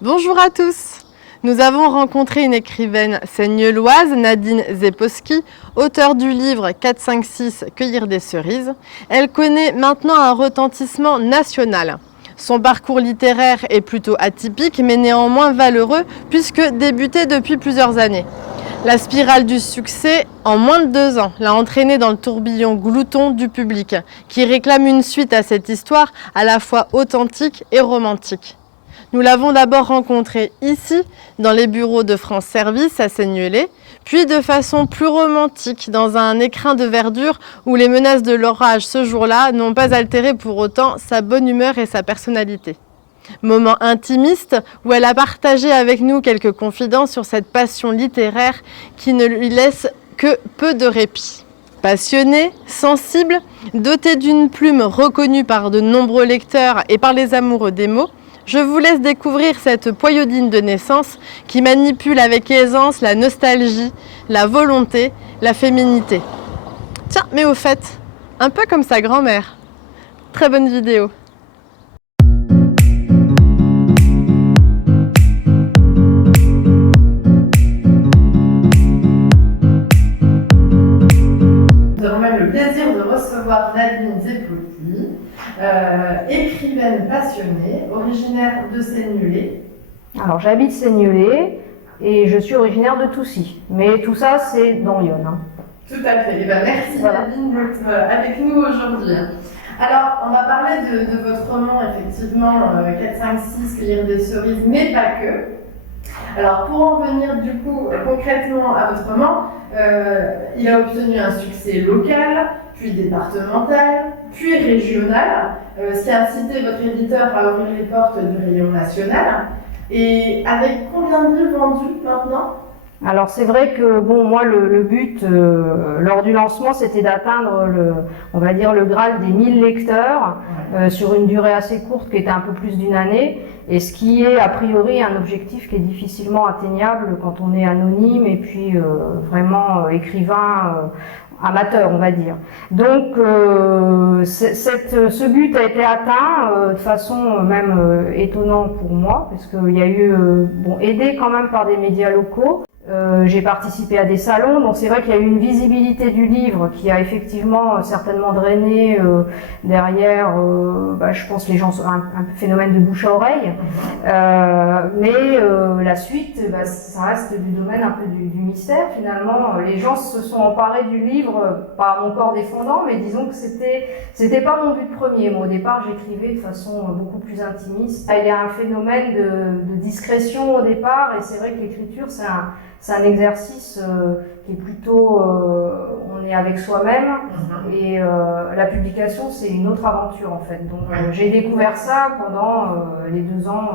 Bonjour à tous. Nous avons rencontré une écrivaine seigneloise, Nadine Zeposki, auteure du livre 4-5-6 Cueillir des cerises. Elle connaît maintenant un retentissement national. Son parcours littéraire est plutôt atypique, mais néanmoins valeureux, puisque débuté depuis plusieurs années. La spirale du succès, en moins de 2 ans, l'a entraînée dans le tourbillon glouton du public, qui réclame une suite à cette histoire à la fois authentique et romantique. Nous l'avons d'abord rencontrée ici, dans les bureaux de France Service à Seignelay, puis de façon plus romantique, dans un écrin de verdure où les menaces de l'orage ce jour-là n'ont pas altéré pour autant sa bonne humeur et sa personnalité. Moment intimiste où elle a partagé avec nous quelques confidences sur cette passion littéraire qui ne lui laisse que peu de répit. Passionnée, sensible, dotée d'une plume reconnue par de nombreux lecteurs et par les amoureux des mots, je vous laisse découvrir cette poyodine de naissance qui manipule avec aisance la nostalgie, la volonté, la féminité. Tiens, mais au fait, un peu comme sa grand-mère. Très bonne vidéo. Désormais le plaisir de recevoir Nadine Zeposki, écrivaine passionnée, originaire de Seignelay. Alors j'habite Seignelay et je suis originaire de Toussy, mais tout ça c'est dans Lyon. Tout à fait. Merci voilà. Nadine d'être avec nous aujourd'hui. Alors on va parler de votre roman effectivement 4-5-6 Cueillir des cerises, mais pas que. Alors pour en venir du coup concrètement à votre roman, il a obtenu un succès local, puis départemental, puis régional, ce qui a incité votre éditeur à ouvrir les portes du rayon national. Et avec combien de livres vendus maintenant ? Alors c'est vrai que bon, moi le but lors du lancement c'était d'atteindre on va dire le Graal des 1000 lecteurs sur une durée assez courte qui était un peu plus d'une année, et ce qui est a priori un objectif qui est difficilement atteignable quand on est anonyme et puis vraiment écrivain amateur, on va dire. Donc ce but a été atteint de façon même étonnante pour moi, parce qu'il y a eu aidé quand même par des médias locaux. J'ai participé à des salons, donc c'est vrai qu'il y a eu une visibilité du livre qui a effectivement certainement drainé derrière, je pense les gens sont un phénomène de bouche à oreille, mais la suite, ça reste du domaine un peu du mystère finalement. Les gens se sont emparés du livre, pas à mon corps défendant, mais disons que c'était pas mon but premier. Moi au départ j'écrivais de façon beaucoup plus intimiste. Il y a un phénomène de discrétion au départ, et c'est vrai que l'écriture c'est un exercice qui est plutôt, on est avec soi-même, et la publication c'est une autre aventure en fait. Donc j'ai découvert ça pendant les 2 ans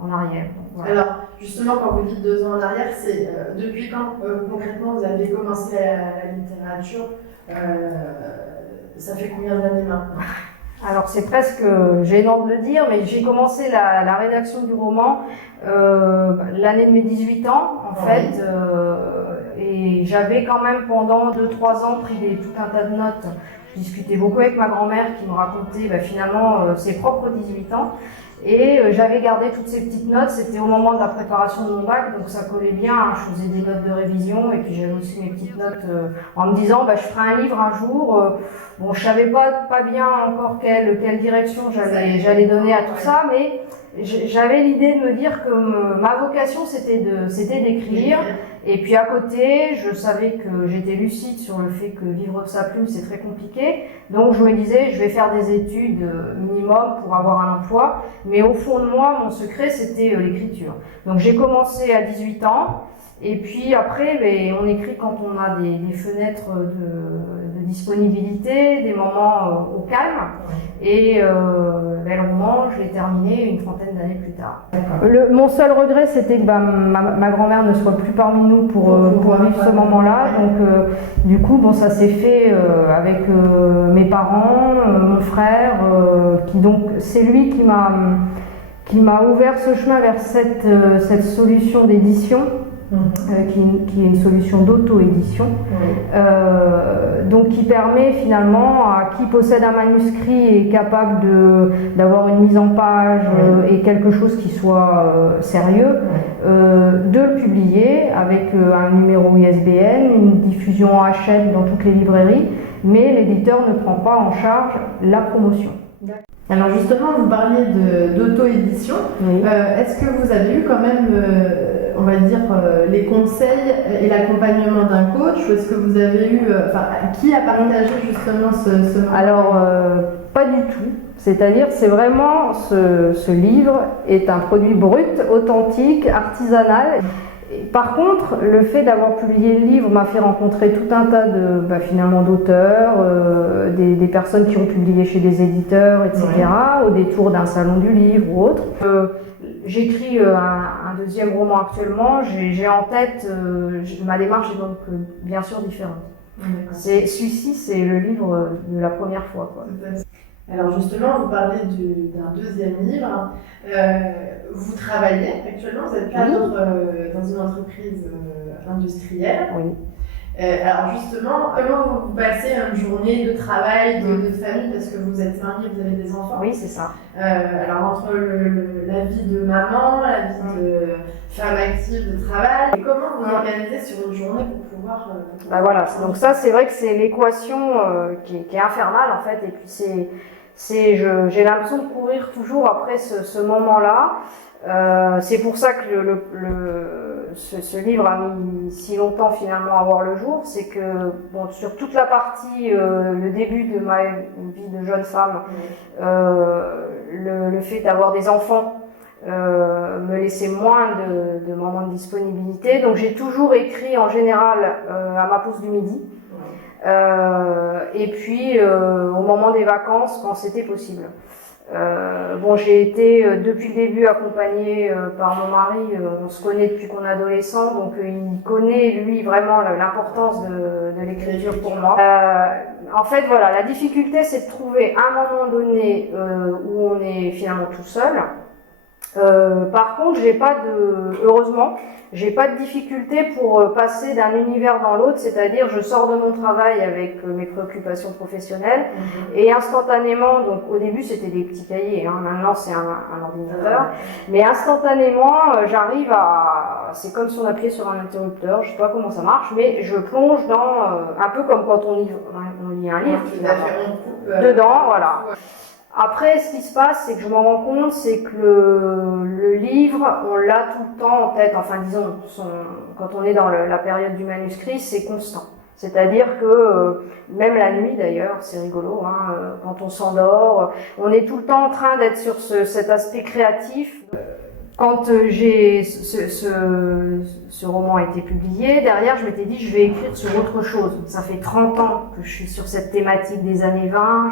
en arrière. Voilà. Alors justement quand vous dites 2 ans en arrière, c'est depuis quand concrètement vous avez commencé la littérature, ça fait combien d'années maintenant ? Alors c'est presque gênant de le dire, mais j'ai commencé la rédaction du roman l'année de mes 18 ans en fait, et j'avais quand même pendant 2-3 ans pris tout un tas de notes. Je discutais beaucoup avec ma grand-mère qui me racontait finalement ses propres 18 ans, et j'avais gardé toutes ces petites notes. C'était au moment de la préparation de mon bac, donc ça collait bien, hein. Je faisais des notes de révision, et puis j'avais aussi mes petites notes en me disant je ferai un livre un jour. Bon, je savais pas bien encore quelle direction j'allais donner à tout ça, mais j'avais l'idée de me dire que ma vocation c'était d'écrire, et puis à côté je savais que j'étais lucide sur le fait que vivre de sa plume c'est très compliqué, donc je me disais je vais faire des études minimum pour avoir un emploi, mais au fond de moi mon secret c'était l'écriture. Donc j'ai commencé à 18 ans, et puis après on écrit quand on a des fenêtres de disponibilité, des moments au calme, et le roman je l'ai terminé une trentaine d'années plus tard. Mon seul regret c'était que ma grand-mère ne soit plus parmi nous pour vivre ce moment-là, donc du coup ça s'est fait avec mes parents, mon frère, c'est lui qui m'a ouvert ce chemin vers cette solution d'édition. qui est une solution d'auto-édition, donc qui permet finalement à qui possède un manuscrit et est capable d'avoir une mise en page et quelque chose qui soit sérieux, de le publier avec un numéro ISBN, une diffusion en Hachette dans toutes les librairies, mais l'éditeur ne prend pas en charge la promotion. Alors justement, vous parliez d'auto-édition. Oui. Est-ce que vous avez eu quand même, on va dire, les conseils et l'accompagnement d'un coach, ou est-ce que vous avez eu, qui a partagé justement ce moment? Alors, pas du tout. C'est-à-dire, c'est vraiment, ce livre est un produit brut, authentique, artisanal. Par contre, le fait d'avoir publié le livre m'a fait rencontrer tout un tas finalement d'auteurs, des personnes qui ont publié chez des éditeurs, etc., au détour d'un salon du livre ou autre. J'écris un deuxième roman actuellement. J'ai en tête, ma démarche est donc bien sûr différente. Celui-ci, c'est le livre de la première fois, quoi. Alors justement, vous parlez d'un deuxième livre. Vous travaillez actuellement, vous êtes cadre dans une entreprise industrielle. Oui. Alors justement, comment vous passez une journée de travail, de famille, parce que vous êtes mariée, vous avez des enfants? Oui, c'est ça. Alors entre la vie de maman, la vie de femme active, de travail, comment vous organisez sur une journée pour pouvoir... Voilà, donc ça c'est vrai que c'est l'équation qui est infernale en fait, et puis j'ai l'impression de courir toujours après ce moment-là. C'est pour ça que ce livre a mis si longtemps finalement à voir le jour. C'est que sur toute la partie, le début de ma vie de jeune femme, le fait d'avoir des enfants me laissait moins de moments de disponibilité. Donc j'ai toujours écrit en général à ma pause du midi. Et puis au moment des vacances quand c'était possible. J'ai été depuis le début accompagnée par mon mari, on se connaît depuis qu'on est adolescent, donc il connaît lui vraiment l'importance de l'écriture pour moi. En fait voilà, la difficulté c'est de trouver un moment donné où on est finalement tout seul. Par contre, heureusement, j'ai pas de difficulté pour passer d'un univers dans l'autre, c'est-à-dire je sors de mon travail avec mes préoccupations professionnelles et instantanément, donc au début c'était des petits cahiers, maintenant c'est un ordinateur, mais instantanément j'arrive c'est comme si on appuyait sur un interrupteur, je sais pas comment ça marche, mais je plonge dans, un peu comme quand on lit un livre, dedans, voilà. Après, ce qui se passe, c'est que je m'en rends compte, c'est que le livre, on l'a tout le temps en tête. Enfin, disons, quand on est dans la période du manuscrit, c'est constant. C'est-à-dire que, même la nuit d'ailleurs, c'est rigolo, quand on s'endort, on est tout le temps en train d'être sur cet aspect créatif. Quand ce roman a été publié, derrière, je m'étais dit, je vais écrire sur autre chose. Ça fait 30 ans que je suis sur cette thématique des années 20,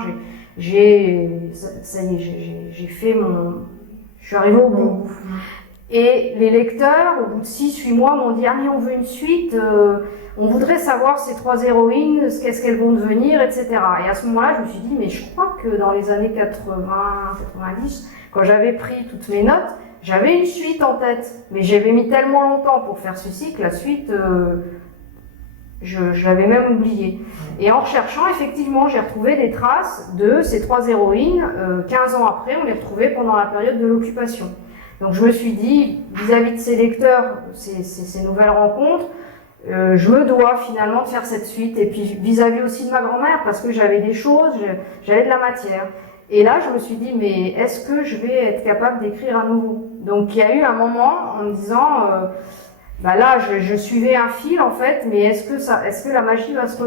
ça y est, j'ai fait je suis arrivée au bout. Et les lecteurs, au bout de 6-8 mois, m'ont dit, mais on veut une suite, on voudrait savoir ces 3 héroïnes, qu'est-ce qu'elles vont devenir, etc. Et à ce moment-là, je me suis dit, mais je crois que dans les années 80-90, quand j'avais pris toutes mes notes, j'avais une suite en tête. Mais j'avais mis tellement longtemps pour faire ceci que la suite, je l'avais même oublié. Et en recherchant, effectivement, j'ai retrouvé des traces de ces 3 héroïnes. 15 ans après, on les retrouvait pendant la période de l'occupation. Donc je me suis dit, vis-à-vis de ces lecteurs, ces nouvelles rencontres, je me dois finalement de faire cette suite. Et puis vis-à-vis aussi de ma grand-mère, parce que j'avais des choses, j'avais de la matière. Et là, je me suis dit, mais est-ce que je vais être capable d'écrire à nouveau? Donc il y a eu un moment en me disant... là, je suivais un fil en fait, mais est-ce que la magie va se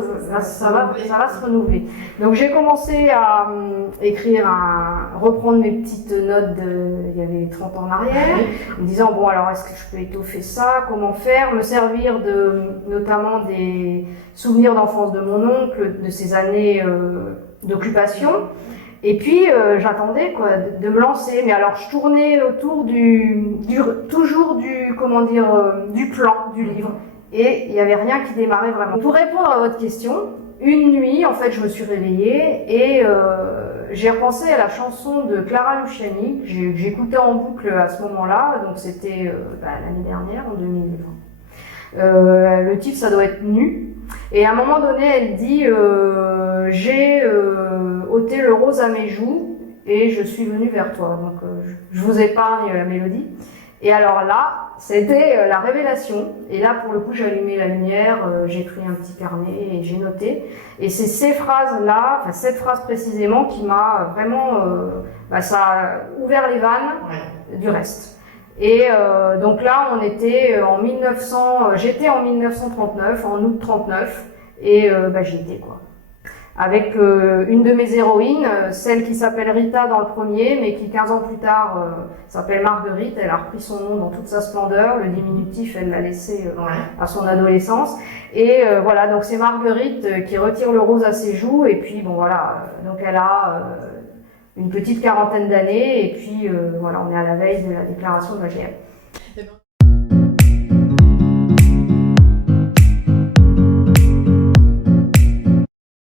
renouveler? Donc j'ai commencé à reprendre mes petites notes il y avait 30 ans en arrière, en me disant alors est-ce que je peux étoffer ça, comment faire, me servir notamment des souvenirs d'enfance de mon oncle, de ces années d'occupation. Et puis j'attendais de me lancer, mais alors je tournais autour toujours du plan du livre, et il n'y avait rien qui démarrait vraiment. Pour répondre à votre question, une nuit en fait je me suis réveillée et j'ai repensé à la chanson de Clara Luciani que j'écoutais en boucle à ce moment-là, donc c'était l'année dernière, en 2020. Le titre, ça doit être nu. Et à un moment donné, elle dit j'ai ôté le rose à mes joues et je suis venue vers toi. Donc je vous épargne la mélodie. Et alors là, c'était la révélation. Et là, pour le coup, j'ai allumé la lumière, j'ai pris un petit carnet et j'ai noté. Et c'est ces phrases-là, enfin cette phrase précisément, qui m'a vraiment, ça a ouvert les vannes du reste. Et donc là, on était en 1900, j'étais en 1939, en août 39, et j'y étais quoi. Avec une de mes héroïnes, celle qui s'appelle Rita dans le premier, mais qui 15 ans plus tard s'appelle Marguerite. Elle a repris son nom dans toute sa splendeur. Le diminutif, elle l'a laissé à son adolescence. Et voilà, donc c'est Marguerite qui retire le rose à ses joues. Et puis bon voilà, donc elle a une petite quarantaine d'années. Et puis voilà, on est à la veille de la déclaration de la guerre.